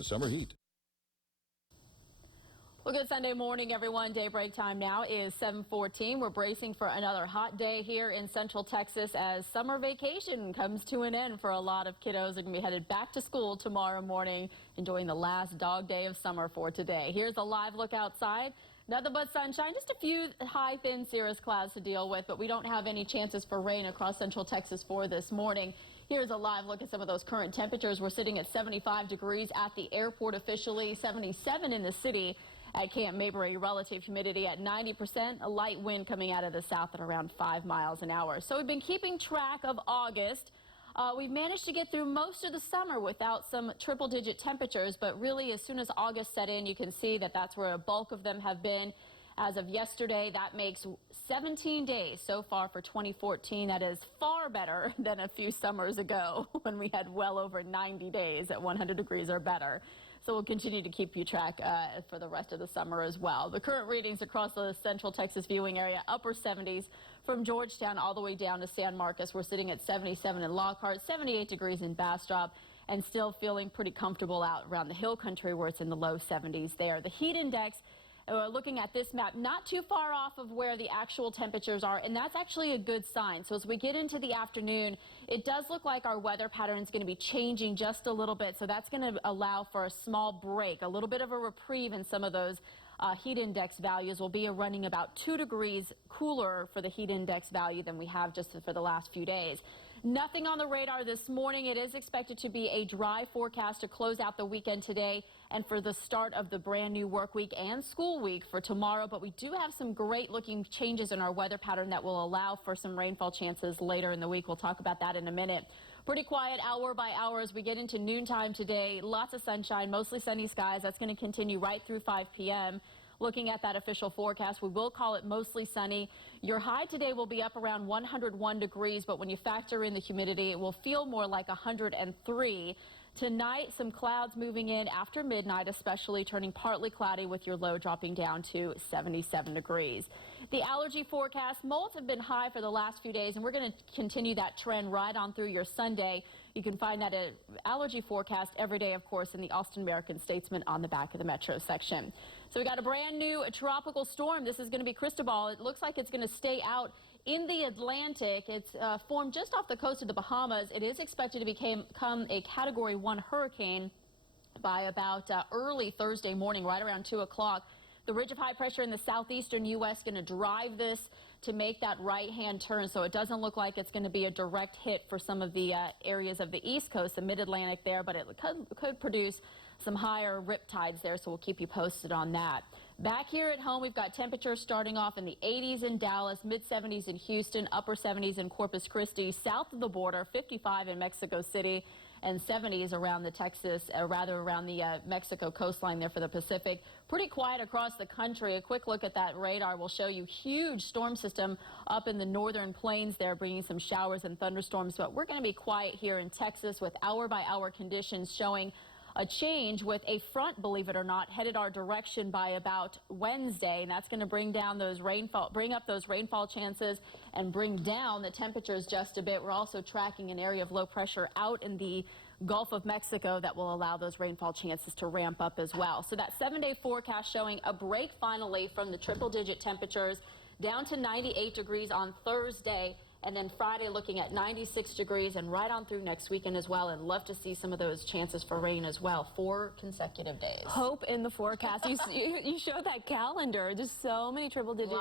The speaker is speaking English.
the summer heat. Well, good Sunday morning, everyone. Daybreak time now is 7:14. We're bracing for another hot day here in Central Texas as summer vacation comes to an end for a lot of kiddos. They're going to be headed back to school tomorrow morning, enjoying the last dog day of summer for today. Here's a live look outside. Nothing but sunshine, just a few high, thin cirrus clouds to deal with, but we don't have any chances for rain across Central Texas for this morning. Here's a live look at some of those current temperatures. We're sitting at 75 degrees at the airport officially, 77 in the city at Camp Mabry. Relative humidity at 90%, a light wind coming out of the south at around 5 miles an hour. So we've been keeping track of August. We've managed to get through most of the summer without some triple-digit temperatures, but really as soon as August set in, you can see that that's where a bulk of them have been. As of yesterday, that makes 17 days so far for 2014. That is far better than a few summers ago when we had well over 90 days at 100 degrees or better. So we'll continue to keep you track for the rest of the summer as well. The current readings across the Central Texas viewing area, upper 70s from Georgetown all the way down to San Marcos. We're sitting at 77 in Lockhart, 78 degrees in Bastrop, and still feeling pretty comfortable out around the hill country where it's in the low 70s there. The heat index, looking at this map, not too far off of where the actual temperatures are, and that's actually a good sign. So as we get into the afternoon, it does look like our weather pattern is going to be changing just a little bit, so that's going to allow for a small break, a little bit of a reprieve in some of those heat index values. Will be running about 2 degrees cooler for the heat index value than we have just for the last few days. Nothing on the radar this morning. It is expected to be a dry forecast to close out the weekend today and for the start of the brand new work week and school week for tomorrow. But we do have some great looking changes in our weather pattern that will allow for some rainfall chances later in the week. We'll talk about that in a minute. Pretty quiet hour by hour as we get into noontime today. Lots of sunshine, mostly sunny skies. That's going to continue right through 5 p.m. Looking at that official forecast, we will call it mostly sunny. Your high today will be up around 101 degrees, but when you factor in the humidity, it will feel more like 103. Tonight, some clouds moving in after midnight, especially turning partly cloudy with your low dropping down to 77 degrees. The allergy forecast, molds have been high for the last few days, and we're going to continue that trend right on through your Sunday. You can find that allergy forecast every day, of course, in the Austin American-Statesman on the back of the Metro section. So we got a brand new tropical storm. This is going to be Cristobal. It looks like it's going to stay out in the Atlantic. It's formed just off the coast of the Bahamas. It is expected to become a Category 1 hurricane by about early Thursday morning, right around 2 o'clock. The ridge of high pressure in the southeastern U.S. going to drive this to make that right-hand turn, so it doesn't look like it's going to be a direct hit for some of the areas of the East Coast, the mid-Atlantic there, but it could produce some higher rip tides there, so we'll keep you posted on that. Back here at home, we've got temperatures starting off in the 80s in Dallas, mid-70s in Houston, upper 70s in Corpus Christi, south of the border, 55 in Mexico City, and 70s around the around the Mexico coastline there for the Pacific. Pretty quiet across the country. A quick look at that radar will show you huge storm system up in the northern plains there, bringing some showers and thunderstorms, but we're going to be quiet here in Texas with hour-by-hour conditions showing a change with a front, believe it or not, headed our direction by about Wednesday, and that's going to bring up those rainfall chances and bring down the temperatures just a bit. We're also tracking an area of low pressure out in the Gulf of Mexico that will allow those rainfall chances to ramp up as well. So that 7-day forecast showing a break finally from the triple-digit temperatures down to 98 degrees on Thursday. And then Friday looking at 96 degrees and right on through next weekend as well. And love to see some of those chances for rain as well. 4 consecutive days. Hope in the forecast. You showed that calendar. Just so many triple-digit days.